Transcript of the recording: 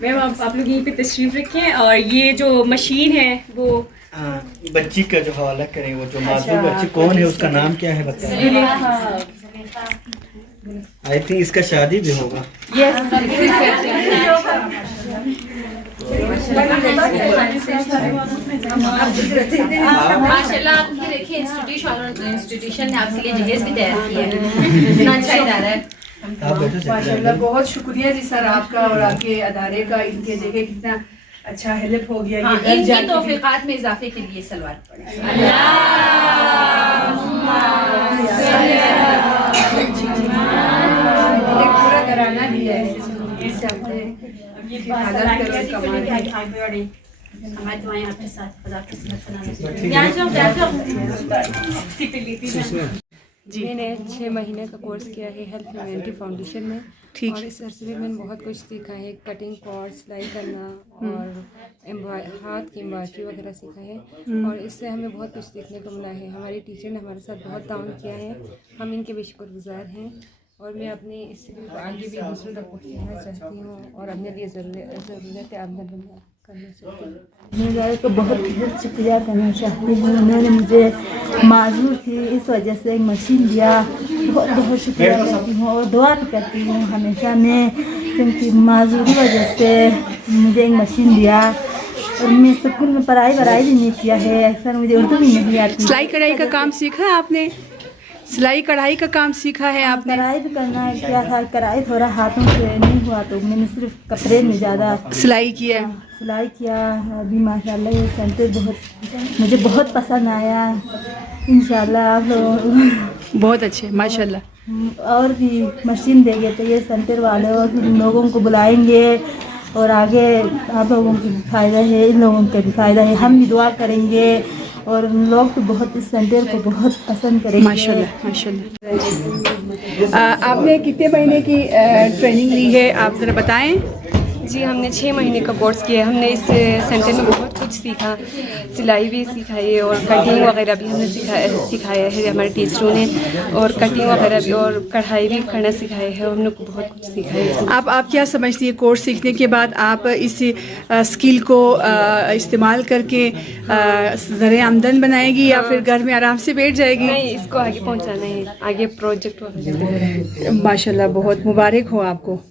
Ma'am आप लोग यहीं पे तशरीफ रखें और ये जो मशीन है वो बच्ची का जो हवाला करें, वो जो मासूम बच्ची कौन है, उसका नाम क्या है बताएं। आई थिंक इसका शादी भी होगा। माशाल्लाह आपकी देखिए इंस्टीट्यूशन ने आपके लिए जहेज भी तैयार किया है। इतना अच्छा इदारा है माशाल्लाह। बहुत शुक्रिया जी सर आपका और आपके अदारे का। इनके जगह कितना अच्छा हेल्प हो गया। हाँ, इनकी तौफीकात में इजाफे के लिए सलवार पड़े। पूरा घराना भी है। हमारी दुआएं आपके साथ, खुदा की जी मैंने 6 महीने का कोर्स किया है हेल्थ ह्यूमैनिटी फाउंडेशन में। ठीक। और इस अरसे में मैंने बहुत कुछ सीखा है, कटिंग पॉट, सिलाई करना और हाथ की एम्ब्रॉयडरी वगैरह सीखा है। और इससे हमें बहुत कुछ सीखने को मिला है। हमारे टीचर ने हमारे साथ बहुत ताउन किया है, हम इनके भी शुक्रगुजार हैं। और मैं अपने इस स्किल को आगे भी दूसरों तक पहुँचाना चाहती हूँ और अपने लिए ज़रूरत आमदन करना चाहती हूँ। मैं को बहुत बहुत शुक्रिया करना चाहती हूँ। उन्होंने मुझे माजूर थी इस वजह से एक मशीन दिया। बहुत बहुत शुक्रिया करती हूँ और दुआ भी करती हूँ हमेशा मैं, क्योंकि माजूरी वजह से मुझे एक मशीन दिया। और मैं स्कूल में पढ़ाई भी नहीं किया है, अक्सर मुझे उर्दू भी नहीं आती। सिलाई कढ़ाई का काम सीखा है आपने? सिलाई कढ़ाई का काम सीखा है आपने? कढ़ाई भी करना क्या था, कढ़ाई थोड़ा हाथों से नहीं हुआ तो मैंने सिर्फ कपड़े में ज़्यादा सिलाई किया है। सिलाई किया। अभी माशाल्लाह ये सेंटर मुझे बहुत पसंद आया। इंशाल्लाह आप लोग बहुत अच्छे माशाल्लाह। और भी मशीन देंगे तो ये सेंटर वाले और भी लोगों को बुलाएंगे और आगे आप लोगों को भी फ़ायदा है, इन लोगों का भी फ़ायदा है। हम भी दुआ करेंगे और लोग तो बहुत इस सेंटर को बहुत पसंद करेंगे। माशाल्लाह माशाल्लाह। आपने कितने महीने की ट्रेनिंग ली है, आप ज़रा बताएं। जी हमने 6 महीने का कोर्स किया है। हमने इस सेंटर में बहुत कुछ सीखा, सिलाई भी सिखाई है और कटिंग वगैरह भी हमने सिखाया है हमारे टीचरों ने। और कटिंग वगैरह भी और कढ़ाई भी करना सिखाया है। हमने बहुत कुछ सीखा है। आप क्या समझती है, कोर्स सीखने के बाद आप इस स्किल को इस्तेमाल करके ज़रिए आमदन बनाएगी या फिर घर में आराम से बैठ जाएगी? नहीं, इसको आगे पहुंचाना है, आगे प्रोजेक्ट वगैरह। माशाल्लाह, बहुत मुबारक हो आपको।